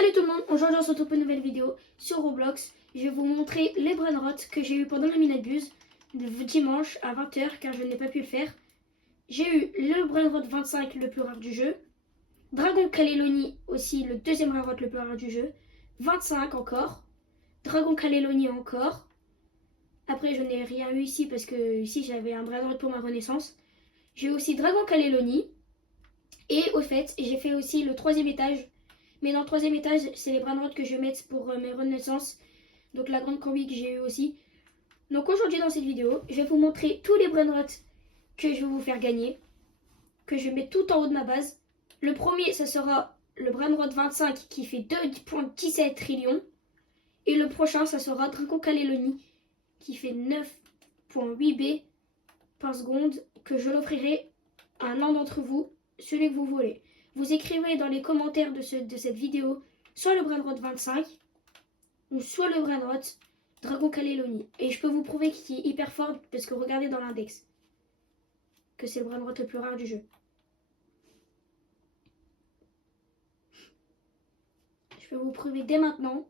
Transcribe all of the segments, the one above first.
Salut tout le monde, aujourd'hui on se retrouve pour une nouvelle vidéo sur Roblox. Je vais vous montrer les brainrots que j'ai eu pendant la minabuse dimanche à 20h car je n'ai pas pu le faire. J'ai eu le brainrot 25, le plus rare du jeu. Dragon Kaleloni aussi, le deuxième brainrot le plus rare du jeu. 25 encore. Dragon Kaleloni encore. Après je n'ai rien eu ici parce que ici j'avais un brainrot pour ma renaissance. J'ai eu aussi Dragon Kaleloni. Et au fait, j'ai fait aussi le troisième étage. Mais dans le troisième étage, c'est les brainrots que je vais mettre pour mes renaissances. Donc la grande combi que j'ai eu aussi. Donc aujourd'hui dans cette vidéo, je vais vous montrer tous les brainrots que je vais vous faire gagner. Que je vais mettre tout en haut de ma base. Le premier, ça sera le brainrot 25 qui fait 2,17 trillions. Et le prochain, ça sera Dragon Kaleloni qui fait 9,8 B par seconde. Que je l'offrirai à l'un d'entre vous, celui que vous voulez. Vous écrivez dans les commentaires de cette vidéo soit le brainrot 25 ou soit le brainrot Dragon Kaleloni. Et je peux vous prouver qu'il est hyper fort parce que regardez dans l'index que c'est le brainrot le plus rare du jeu. Je peux vous prouver dès maintenant.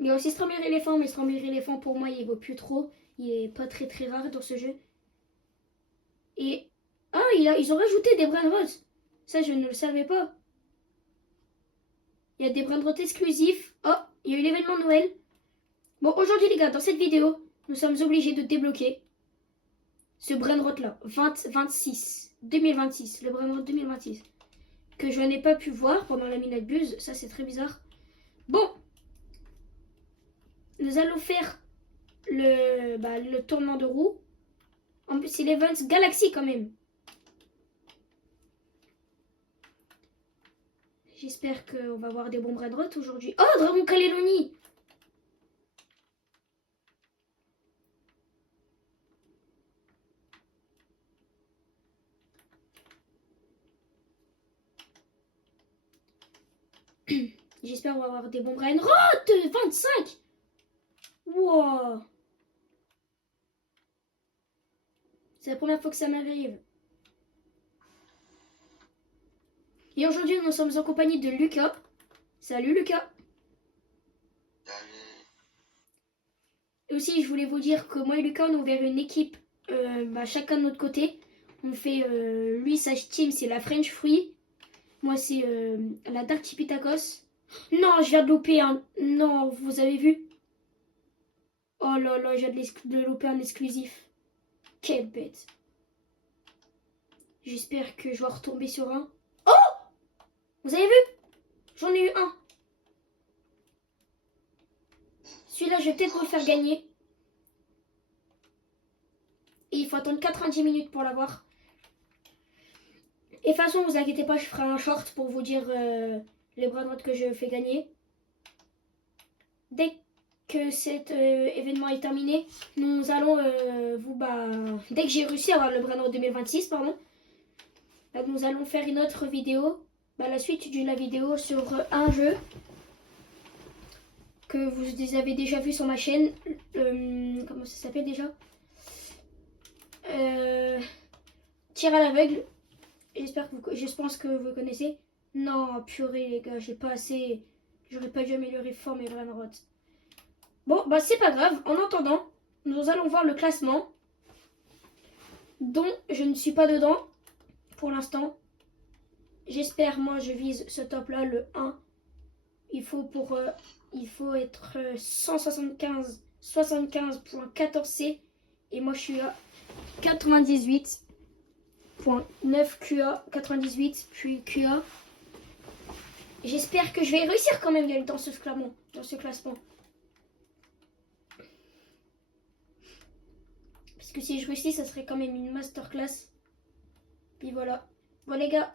Il y a aussi Strombir éléphant, mais Strombir éléphant pour moi il vaut plus trop. Il est pas très rare dans ce jeu. Et ah, ils ont rajouté des brainrots. Ça, je ne le savais pas. Il y a des brainrots exclusifs. Oh, il y a eu l'événement Noël. Bon, aujourd'hui, les gars, dans cette vidéo, nous sommes obligés de débloquer ce brainrot là. 2026. 2026. Le brainrot 2026. Que je n'ai pas pu voir pendant la minabuse. Ça, c'est très bizarre. Bon. Nous allons faire le tournant de roue. En plus, c'est l'event Galaxy quand même. J'espère qu'on va avoir des bons brainrots aujourd'hui. Oh, Dragon Kaleloni! J'espère qu'on va avoir des bons brainrots! 25! Wow! C'est la première fois que ça m'arrive. Et aujourd'hui, nous sommes en compagnie de Lucas. Salut Lucas! Salut. Et aussi, je voulais vous dire que moi et Lucas, on a ouvert une équipe chacun de notre côté. On fait, lui, sa team, c'est la French Fruit. Moi, c'est la Dark Tipitacos. Non, je viens de louper un... Non, vous avez vu? Oh là là, je viens de louper un exclusif. Quelle bête. J'espère que je vais retomber sur un. Oh! Vous avez vu? J'en ai eu un. Celui-là, je vais peut-être vous le faire gagner. Et il faut attendre 90 minutes pour l'avoir. Et de toute façon, vous inquiétez pas, je ferai un short pour vous dire les brainrots que je fais gagner. Dès que cet événement est terminé, nous allons dès que j'ai réussi à avoir le brainrot 2026, pardon, nous allons faire une autre vidéo, la suite de la vidéo sur un jeu que vous avez déjà vu sur ma chaîne. Comment ça s'appelle déjà? Tir à l'aveugle. Je pense que vous connaissez. Non, purée les gars, j'ai pas assez. J'aurais pas dû améliorer fort mes brainrots. Bon, c'est pas grave. En attendant, nous allons voir le classement dont je ne suis pas dedans pour l'instant. J'espère, moi, je vise ce top-là, le 1. Il faut être 75.14C et moi, je suis à 98.9 QA, 98 puis QA. J'espère que je vais réussir quand même dans ce classement. Parce que si je réussis, ça serait quand même une masterclass. Puis voilà. Bon les gars,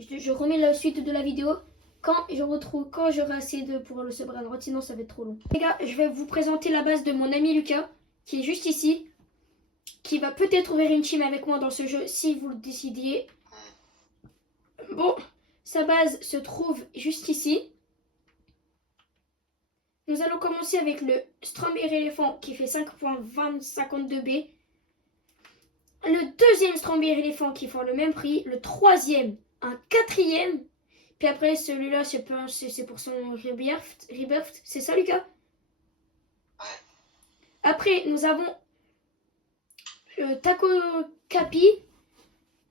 je remets la suite de la vidéo quand j'aurai assez pour ce brainrot, sinon ça va être trop long. Les gars, je vais vous présenter la base de mon ami Lucas, qui est juste ici, qui va peut-être ouvrir une team avec moi dans ce jeu si vous le décidiez. Bon, sa base se trouve juste ici. Nous allons commencer avec le Strombir éléphant qui fait 5.2052 B. Le deuxième Strawberry Elephant qui font le même prix. Le troisième, un quatrième. Puis après, celui-là, c'est pour son rebirth. C'est ça, Lucas? Ouais. Après, nous avons le Taco Capi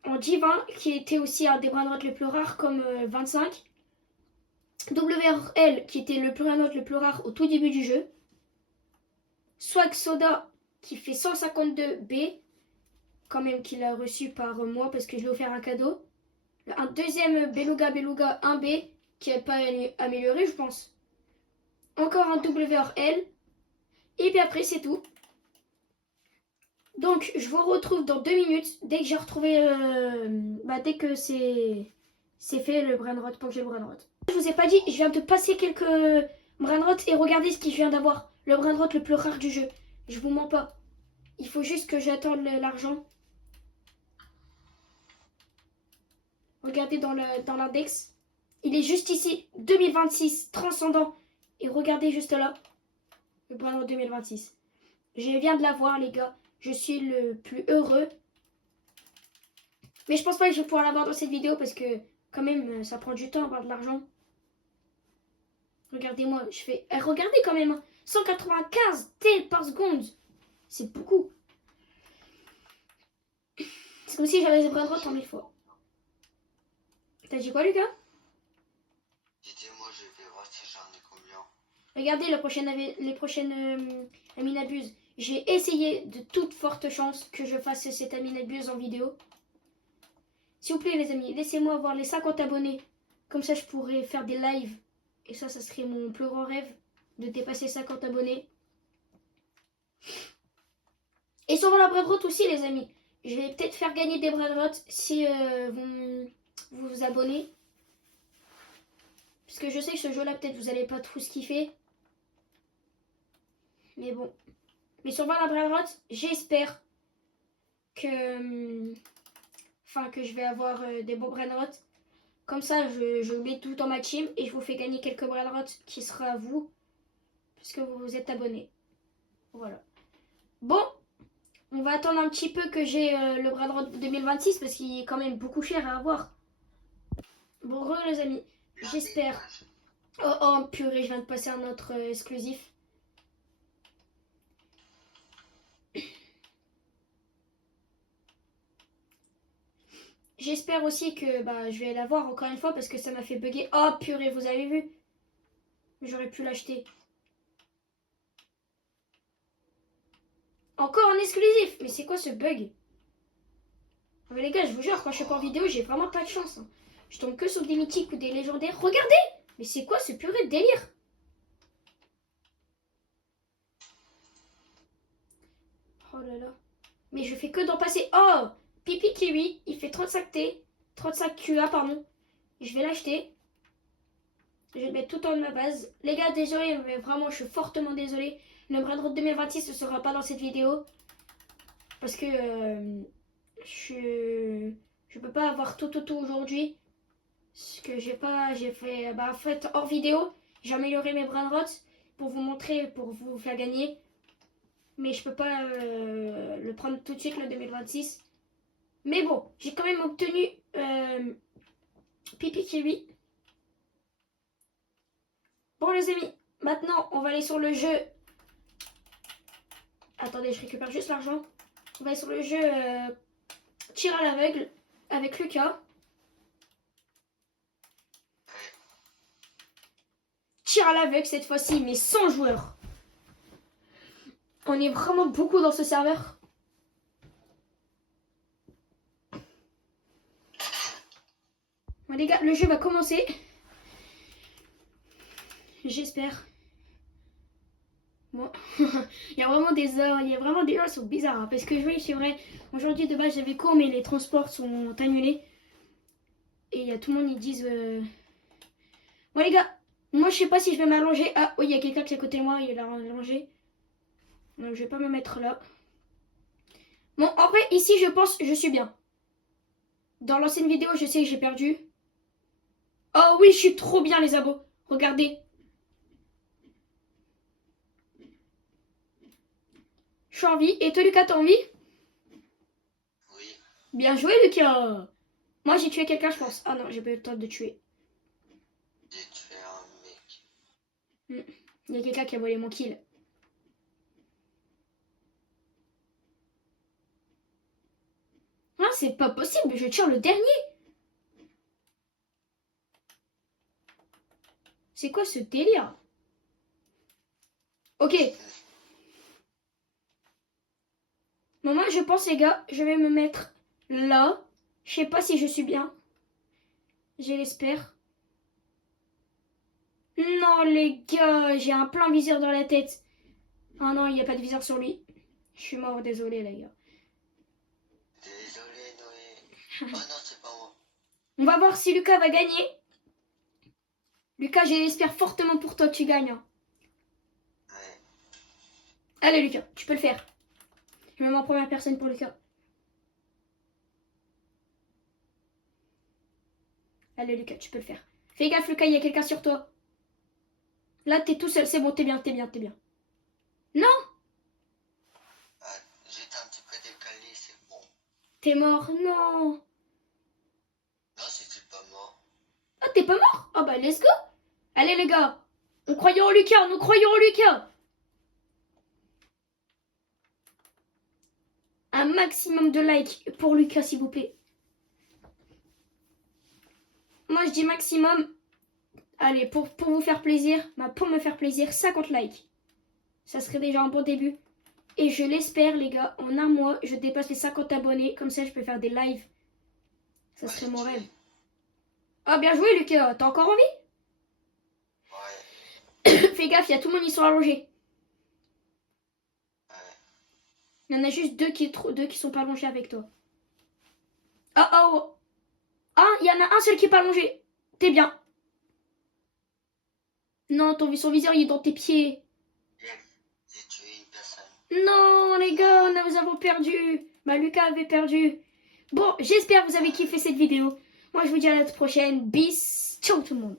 en G20, qui était aussi un des brainrots les plus rares, comme 25. WRL, qui était le brainrot le plus rare au tout début du jeu. Swag Soda, qui fait 152 B, quand même qu'il a reçu par moi parce que je lui ai offert un cadeau. Un deuxième Beluga 1B qui n'est pas amélioré, je pense. Encore un WRL. Et puis après, c'est tout. Donc, je vous retrouve dans 2 minutes dès que j'ai retrouvé. Dès que c'est fait le brainrot pour que j'ai le brainrot. Je vous ai pas dit, je viens de passer quelques brainrots et regardez ce que je viens d'avoir. Le brainrot le plus rare du jeu. Je vous mens pas. Il faut juste que j'attende l'argent. Regardez dans l'index. Il est juste ici. 2026, transcendant. Et regardez juste là. Le brainrot 2026. Je viens de l'avoir, les gars. Je suis le plus heureux. Mais je pense pas que je vais pouvoir l'avoir dans cette vidéo parce que quand même, ça prend du temps à avoir de l'argent. Regardez-moi, je fais... regardez quand même, hein, 195 T par seconde. C'est beaucoup. C'est comme si j'avais les bras droits en 1000 fois. T'as dit quoi, Lucas? Dites-moi, je vais voir si j'en ai combien. Regardez les prochaines Aminabuse. J'ai essayé de toute forte chance que je fasse cette Aminabuse en vidéo. S'il vous plaît, les amis, laissez-moi avoir les 50 abonnés. Comme ça, je pourrais faire des lives. Et ça serait mon plus grand rêve, de dépasser 50 abonnés. Et sur la brainrot aussi, les amis. Je vais peut-être faire gagner des brainrots si vous vous abonnez. Parce que je sais que ce jeu-là, peut-être, vous n'allez pas tous kiffer. Mais bon. Mais sur la brainrot, j'espère que... que je vais avoir des beaux brainrots. Comme ça, je mets tout dans ma team et je vous fais gagner quelques brainrots qui sera à vous. Parce que vous vous êtes abonnés. Voilà. Bon. On va attendre un petit peu que j'ai le brainrot 2026 parce qu'il est quand même beaucoup cher à avoir. Bon, les amis, j'espère. Oh, purée, je viens de passer un autre exclusif. J'espère aussi que je vais l'avoir encore une fois parce que ça m'a fait bugger. Oh, purée, vous avez vu? J'aurais pu l'acheter. Encore un exclusif. Mais c'est quoi ce bug? Mais les gars, je vous jure, quand je suis pas en vidéo, j'ai vraiment pas de chance. Hein. Je tombe que sur des mythiques ou des légendaires. Regardez! Mais c'est quoi ce purée de délire? Oh là là. Mais je fais que d'en passer. Oh! Pipi Kiwi, il fait 35 T. 35 QA, pardon. Je vais l'acheter. Je vais le mettre tout en ma base. Les gars, désolé, mais vraiment, je suis fortement désolé. Le brainrot 2026 ne sera pas dans cette vidéo. Parce que je peux pas avoir tout aujourd'hui. Parce que j'ai fait, en fait, hors vidéo, j'ai amélioré mes brainrots pour vous montrer, pour vous faire gagner. Mais je peux pas le prendre tout de suite, le 2026. Mais bon, j'ai quand même obtenu Pipi Kiwi. Bon les amis, maintenant on va aller sur le jeu. Attendez, je récupère juste l'argent. On va aller sur le jeu tir à l'aveugle avec Lucas. Tir à l'aveugle cette fois-ci, mais sans joueurs. On est vraiment beaucoup dans ce serveur. Bon les gars, le jeu va commencer. J'espère. Bon, il y a vraiment des gens qui sont bizarres. Hein, parce que oui, c'est vrai, aujourd'hui de base j'avais cours, mais les transports sont annulés. Et il y a tout le monde, ils disent... Bon les gars, moi je sais pas si je vais m'allonger. Ah oui, il y a quelqu'un qui est à côté de moi, il est allongé. Donc je vais pas me mettre là. Bon, en vrai, ici je pense je suis bien. Dans l'ancienne vidéo, je sais que j'ai perdu. Oh oui, je suis trop bien les abos. Regardez. Je suis en vie. Et toi Lucas, t'as envie? Bien joué, Lucas. Moi, j'ai tué quelqu'un, je pense. Ah non, j'ai pas eu le temps de tuer. J'ai tué un mec. Il y a quelqu'un qui a volé mon kill. Ah, c'est pas possible, je tire le dernier. C'est quoi ce délire? Ok. Bon, moi, je pense, les gars, je vais me mettre là. Je sais pas si je suis bien. Je l'espère. Non, les gars, j'ai un plein viseur dans la tête. Ah non, il n'y a pas de viseur sur lui. Je suis mort, désolé, les gars. Désolé, Noé. Oh non, c'est pas moi. On va voir si Lucas va gagner. Lucas, je l'espère fortement pour toi que tu gagnes. Ouais. Allez, Lucas, tu peux le faire. Je me mets en première personne pour Lucas. Allez, Lucas, tu peux le faire. Fais gaffe, Lucas, il y a quelqu'un sur toi. Là, t'es tout seul. C'est bon, t'es bien, t'es bien, t'es bien. Non, Ah, j'étais un petit peu décalé, c'est bon. t'es mort. Non. Non, c'était pas mort. Ah, t'es pas mort? Ah bah, let's go. Allez, les gars. On croyait en Lucas, nous croyons en Lucas. Un maximum de likes pour Lucas, s'il vous plaît. Moi, je dis maximum. Allez, pour vous faire plaisir, pour me faire plaisir, 50 likes. Ça serait déjà un bon début. Et je l'espère, les gars, en un mois, je dépasse les 50 abonnés. Comme ça, je peux faire des lives. Ça serait mon rêve. Ah, bien joué, Lucas. T'as encore envie? Ouais. Fais gaffe, il y a tout le monde, ils sont allongés. Ouais. Il y en a juste deux qui sont pas allongés avec toi. Ah, oh. Ah, il y en a un seul qui est pas allongé. T'es bien. Non, son viseur, il est dans tes pieds. J'ai tué une personne. Non, les gars, nous avons perdu. Bah, Lucas avait perdu. Bon, j'espère que vous avez kiffé cette vidéo. Moi, je vous dis à la prochaine. Bis. Ciao tout le monde.